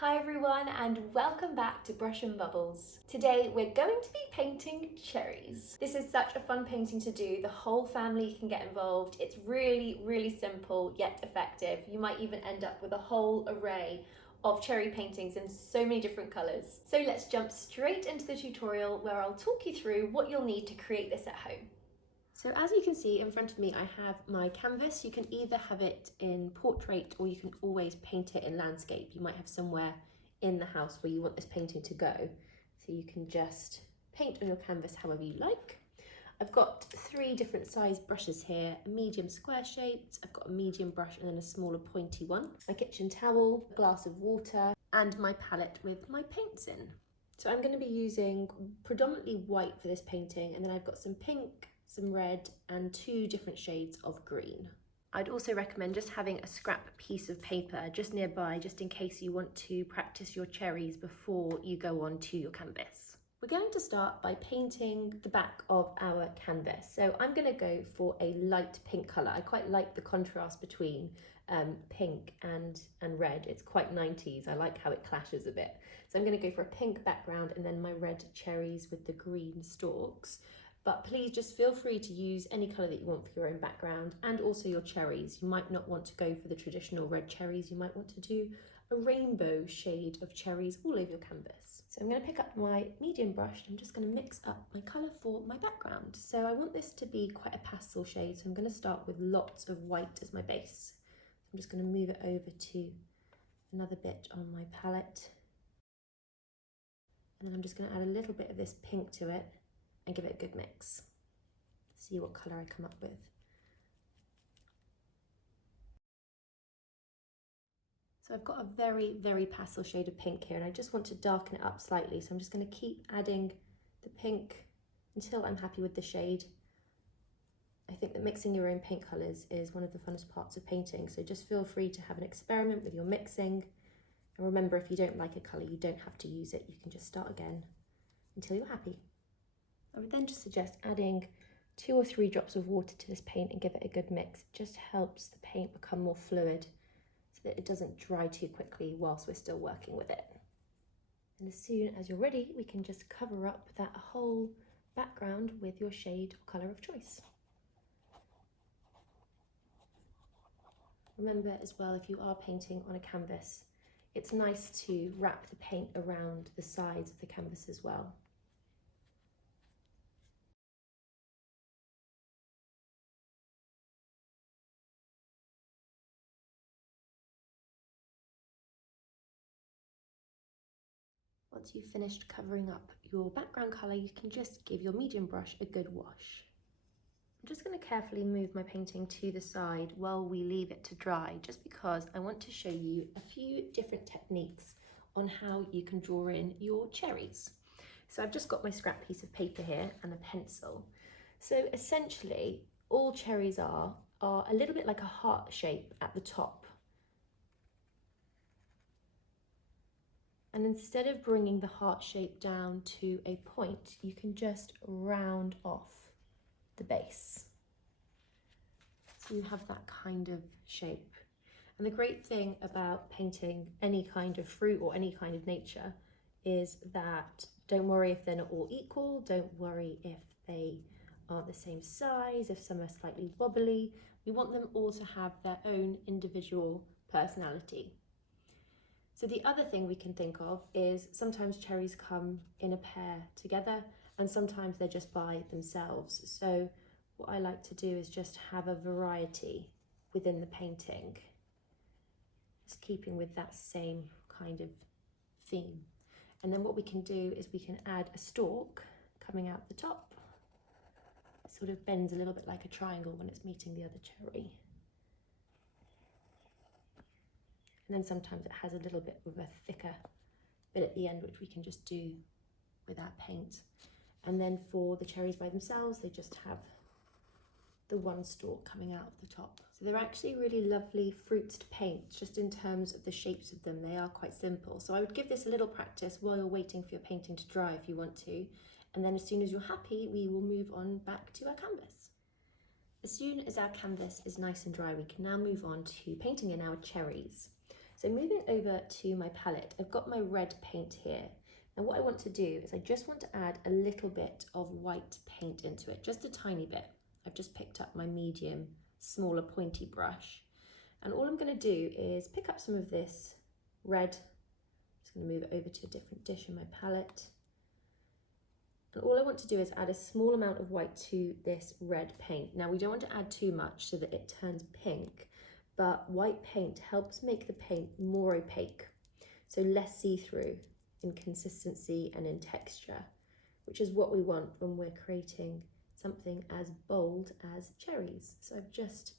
Hi everyone and welcome back to Brush and Bubbles. Today we're going to be painting cherries. This is such a fun painting to do. The whole family can get involved. It's really simple yet effective. You might even end up with a whole array of cherry paintings in so many different colours. So let's jump straight into the tutorial where I'll talk you through what you'll need to create this at home. So as you can see in front of me, I have my canvas. You can either have it in portrait or you can always paint it in landscape. You might have somewhere in the house where you want this painting to go. So you can just paint on your canvas however you like. I've got 3 different size brushes here, a medium square shaped, I've got a medium brush and then a smaller pointy one, my kitchen towel, a glass of water, and my palette with my paints in. So I'm going to be using predominantly white for this painting, and then I've got some pink, some red and 2 different shades of green. I'd also recommend just having a scrap piece of paper just nearby, just in case you want to practice your cherries before you go on to your canvas. We're going to start by painting the back of our canvas. So I'm going to go for a light pink colour. I quite like the contrast between pink and red. It's quite 90s. I like how it clashes a bit. So I'm going to go for a pink background and then my red cherries with the green stalks. But please just feel free to use any colour that you want for your own background and also your cherries. You might not want to go for the traditional red cherries. You might want to do a rainbow shade of cherries all over your canvas. So I'm going to pick up my medium brush and I'm just going to mix up my colour for my background. So I want this to be quite a pastel shade, so I'm going to start with lots of white as my base. I'm just going to move it over to another bit on my palette. And then I'm just going to add a little bit of this pink to it and give it a good mix. See what colour I come up with. So I've got a very pastel shade of pink here and I just want to darken it up slightly. So I'm just going to keep adding the pink until I'm happy with the shade. I think that mixing your own paint colours is one of the funnest parts of painting. So just feel free to have an experiment with your mixing. And remember, if you don't like a colour, you don't have to use it. You can just start again until you're happy. I would then just suggest adding 2 or 3 drops of water to this paint and give it a good mix. It just helps the paint become more fluid so that it doesn't dry too quickly whilst we're still working with it. And as soon as you're ready, we can just cover up that whole background with your shade or colour of choice. Remember as well, if you are painting on a canvas, it's nice to wrap the paint around the sides of the canvas as well. Once you've finished covering up your background colour, you can just give your medium brush a good wash. I'm just going to carefully move my painting to the side while we leave it to dry, just because I want to show you a few different techniques on how you can draw in your cherries. So I've just got my scrap piece of paper here and a pencil. So essentially, all cherries are a little bit like a heart shape at the top. And instead of bringing the heart shape down to a point, you can just round off the base. So you have that kind of shape. And the great thing about painting any kind of fruit or any kind of nature is that don't worry if they're not all equal, don't worry if they aren't the same size, if some are slightly wobbly. We want them all to have their own individual personality. So the other thing we can think of is sometimes cherries come in a pair together and sometimes they're just by themselves. So what I like to do is just have a variety within the painting, just keeping with that same kind of theme. And then what we can do is we can add a stalk coming out the top. It sort of bends a little bit like a triangle when it's meeting the other cherry. And then sometimes it has a little bit of a thicker bit at the end, which we can just do with our paint. And then for the cherries by themselves, they just have the one stalk coming out of the top. So they're actually really lovely fruits to paint, just in terms of the shapes of them. They are quite simple. So I would give this a little practice while you're waiting for your painting to dry if you want to. And then as soon as you're happy, we will move on back to our canvas. As soon as our canvas is nice and dry, we can now move on to painting in our cherries. So moving over to my palette, I've got my red paint here. And what I want to do is I just want to add a little bit of white paint into it, just a tiny bit. I've just picked up my medium, smaller pointy brush. And all I'm going to do is pick up some of this red. I'm just going to move it over to a different dish in my palette. And all I want to do is add a small amount of white to this red paint. Now we don't want to add too much so that it turns pink, but white paint helps make the paint more opaque, so less see-through in consistency and in texture, which is what we want when we're creating something as bold as cherries. So I'm just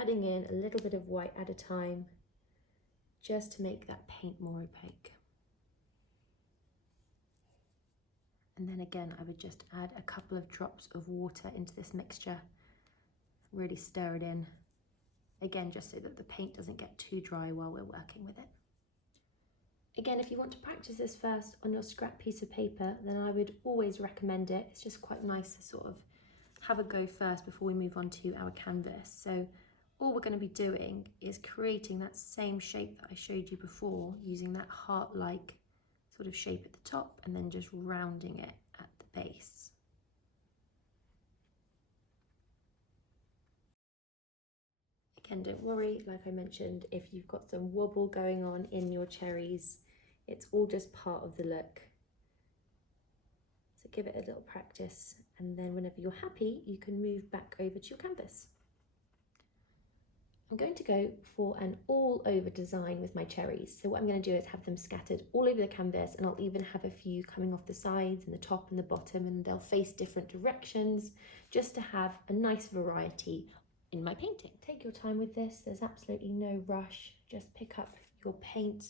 adding in a little bit of white at a time, just to make that paint more opaque. And then again, I would just add a couple of drops of water into this mixture, really stir it in. Again, just so that the paint doesn't get too dry while we're working with it. Again, if you want to practice this first on your scrap piece of paper, then I would always recommend it. It's just quite nice to sort of have a go first before we move on to our canvas. So all we're going to be doing is creating that same shape that I showed you before, using that heart-like sort of shape at the top and then just rounding it at the base. Again, don't worry, like I mentioned, if you've got some wobble going on in your cherries, it's all just part of the look. So give it a little practice, and then whenever you're happy, you can move back over to your canvas. I'm going to go for an all over design with my cherries. So what I'm going to do is have them scattered all over the canvas, and I'll even have a few coming off the sides and the top and the bottom, and they'll face different directions just to have a nice variety in my painting. Take your time with this, there's absolutely no rush. Just pick up your paint.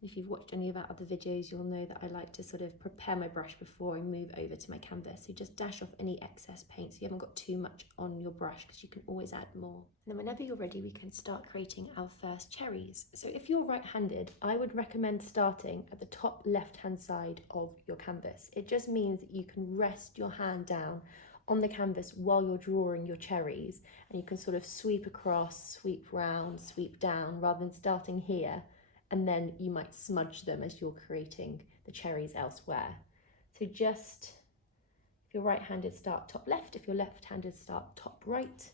If you've watched any of our other videos, you'll know that I like to sort of prepare my brush before I move over to my canvas. So just dash off any excess paint so you haven't got too much on your brush, because you can always add more. And then whenever you're ready, we can start creating our first cherries. So if you're right-handed, I would recommend starting at the top left-hand side of your canvas. It just means that you can rest your hand down on the canvas while you're drawing your cherries, and you can sort of sweep across, sweep round, sweep down, rather than starting here and then you might smudge them as you're creating the cherries elsewhere. So just, if you're right-handed, start top left. If you're left-handed, start top right.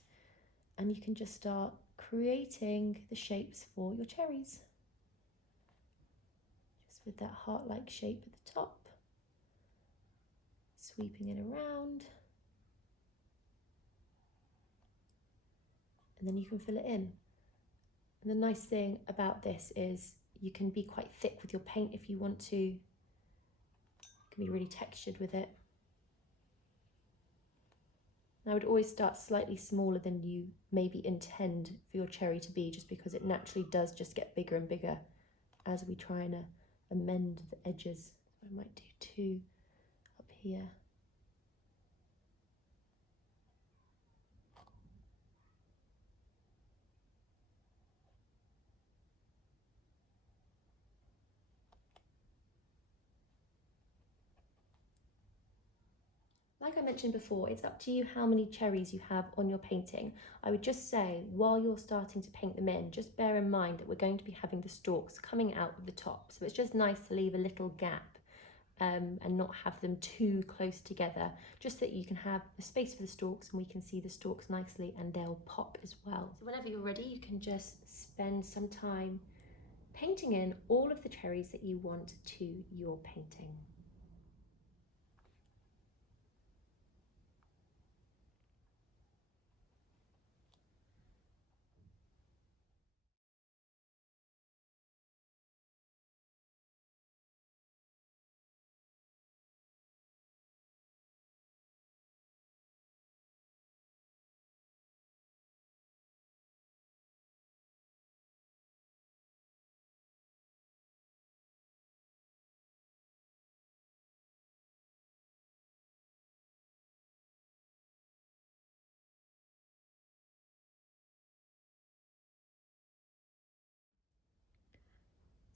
And you can just start creating the shapes for your cherries. Just with that heart-like shape at the top, sweeping it around. And then you can fill it in. And the nice thing about this is you can be quite thick with your paint if you want to. You can be really textured with it. I would always start slightly smaller than you maybe intend for your cherry to be, just because it naturally does just get bigger and bigger as we try and amend the edges. So I might do 2 up here. Like I mentioned before, it's up to you how many cherries you have on your painting. I would just say, while you're starting to paint them in, just bear in mind that we're going to be having the stalks coming out of the top. So it's just nice to leave a little gap and not have them too close together, just so that you can have the space for the stalks and we can see the stalks nicely and they'll pop as well. So whenever you're ready, you can just spend some time painting in all of the cherries that you want to your painting.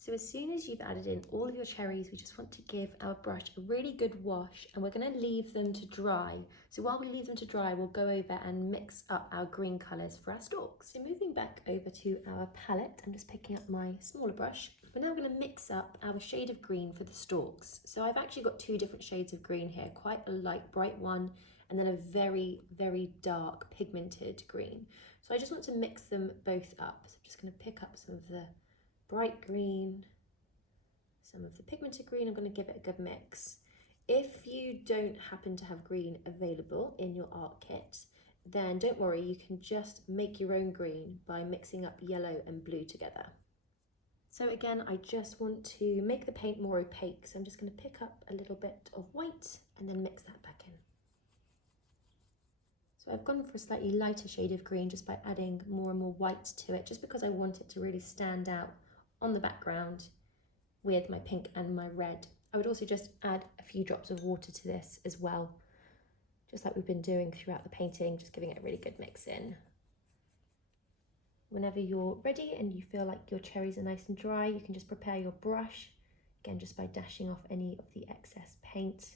So as soon as you've added in all of your cherries, we just want to give our brush a really good wash, and we're going to leave them to dry. So while we leave them to dry, we'll go over and mix up our green colours for our stalks. So moving back over to our palette, I'm just picking up my smaller brush. We're now going to mix up our shade of green for the stalks. So I've actually got two different shades of green here, quite a light bright one, and then a very, very dark pigmented green. So I just want to mix them both up. So I'm just going to pick up some of the bright green, some of the pigmented green. I'm going to give it a good mix. If you don't happen to have green available in your art kit, then don't worry, you can just make your own green by mixing up yellow and blue together. So again, I just want to make the paint more opaque, so I'm just going to pick up a little bit of white and then mix that back in. So I've gone for a slightly lighter shade of green just by adding more and more white to it, just because I want it to really stand out on the background with my pink and my red. I would also just add a few drops of water to this as well, just like we've been doing throughout the painting, just giving it a really good mix in. Whenever you're ready and you feel like your cherries are nice and dry, you can just prepare your brush, again just by dashing off any of the excess paint,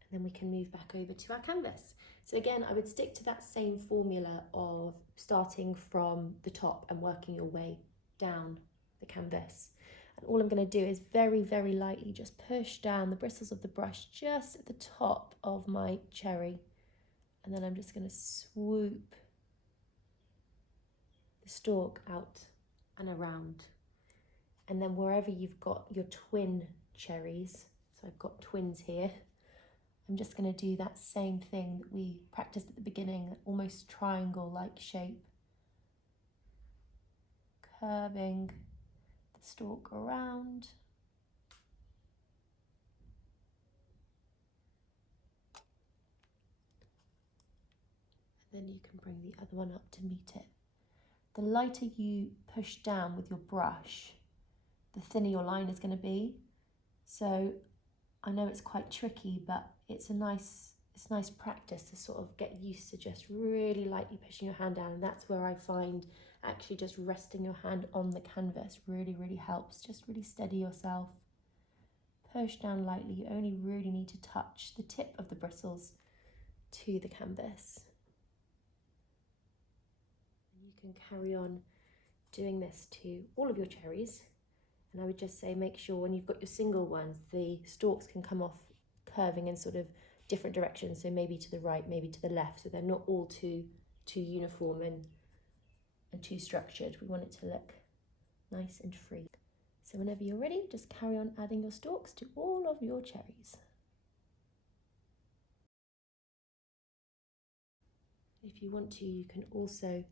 and then we can move back over to our canvas. So again, I would stick to that same formula of starting from the top and working your way down the canvas. And all I'm going to do is very, very lightly just push down the bristles of the brush just at the top of my cherry. And then I'm just going to swoop the stalk out and around. And then wherever you've got your twin cherries, so I've got twins here, I'm just going to do that same thing that we practiced at the beginning, almost triangle-like shape. Curving the stalk around. And then you can bring the other one up to meet it. The lighter you push down with your brush, the thinner your line is going to be. So I know it's quite tricky, but it's nice practice to sort of get used to just really lightly pushing your hand down. And that's where I find actually just resting your hand on the canvas really, really helps. Just really steady yourself. Push down lightly. You only really need to touch the tip of the bristles to the canvas. You can carry on doing this to all of your cherries. And I would just say make sure when you've got your single ones, the stalks can come off curving in sort of different directions. So maybe to the right, maybe to the left. So they're not all too uniform and too structured. We want it to look nice and free. So whenever you're ready, just carry on adding your stalks to all of your cherries. If you want to, you can also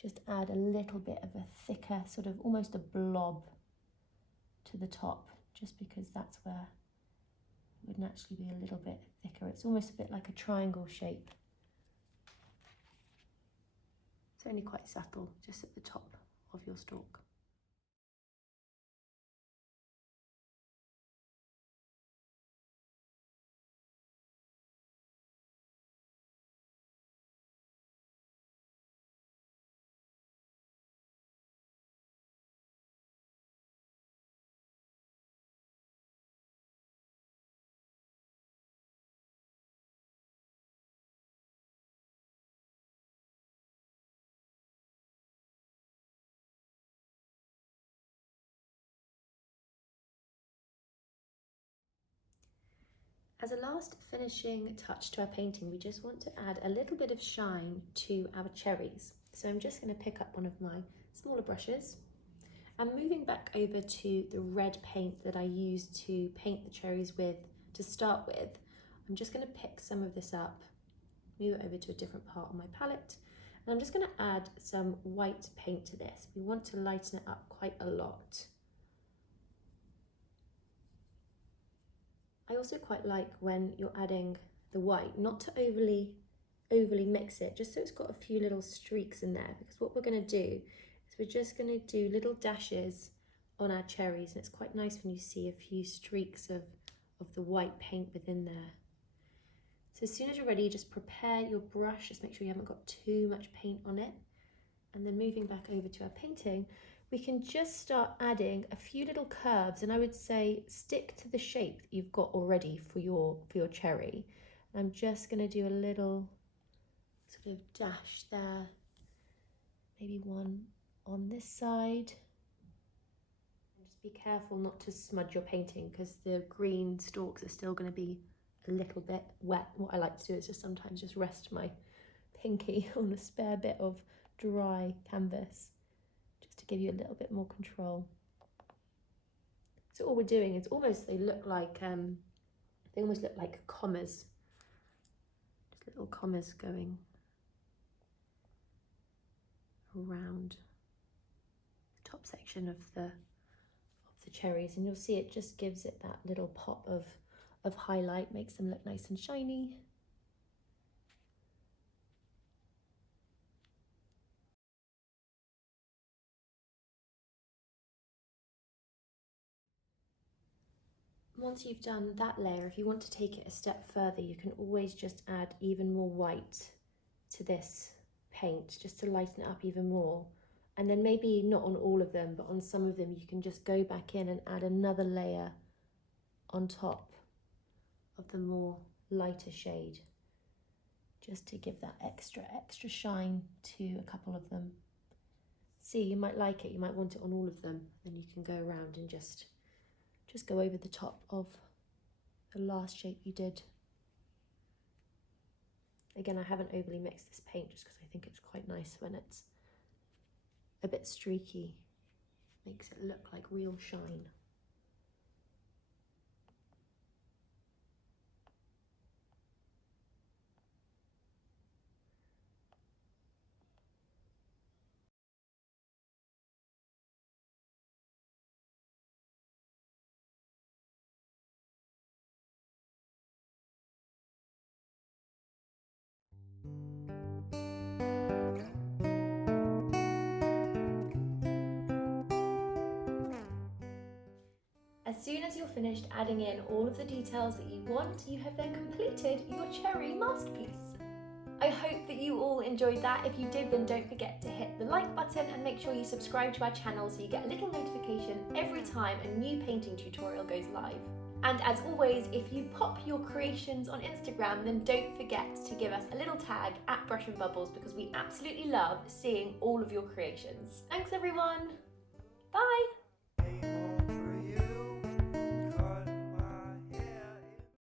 just add a little bit of a thicker, sort of almost a blob to the top, just because that's where it would naturally be a little bit thicker. It's almost a bit like a triangle shape. It's only quite subtle, just at the top of your stalk. As a last finishing touch to our painting, we just want to add a little bit of shine to our cherries. So I'm just going to pick up one of my smaller brushes and moving back over to the red paint that I used to paint the cherries with to start with, I'm just going to pick some of this up, move it over to a different part of my palette, and I'm just going to add some white paint to this. We want to lighten it up quite a lot. I also quite like when you're adding the white, not to overly mix it, just so it's got a few little streaks in there, because what we're going to do is we're just going to do little dashes on our cherries, and it's quite nice when you see a few streaks of the white paint within there. So as soon as you're ready, just prepare your brush, just make sure you haven't got too much paint on it, and then moving back over to our painting, we can just start adding a few little curves, and I would say stick to the shape that you've got already for your cherry. I'm just going to do a little sort of dash there, maybe one on this side. Just be careful not to smudge your painting because the green stalks are still going to be a little bit wet. What I like to do is just sometimes just rest my pinky on a spare bit of dry canvas just to give you a little bit more control. So all we're doing is almost, they almost look like commas, just little commas going around the top section of the cherries, and you'll see it just gives it that little pop of highlight, makes them look nice and shiny. Once you've done that layer, if you want to take it a step further, you can always just add even more white to this paint just to lighten it up even more. And then maybe not on all of them, but on some of them you can just go back in and add another layer on top of the more lighter shade, just to give that extra shine to a couple of them. See, you might like it, you might want it on all of them, then you can go around and just go over the top of the last shape you did. Again, I haven't overly mixed this paint just because I think it's quite nice when it's a bit streaky, makes it look like real shine. As soon as you're finished adding in all of the details that you want, you have then completed your cherry masterpiece. I hope that you all enjoyed that. If you did, then don't forget to hit the like button and make sure you subscribe to our channel so you get a little notification every time a new painting tutorial goes live. And as always, if you pop your creations on Instagram, then don't forget to give us a little tag at Brush and Bubbles because we absolutely love seeing all of your creations. Thanks everyone. Bye.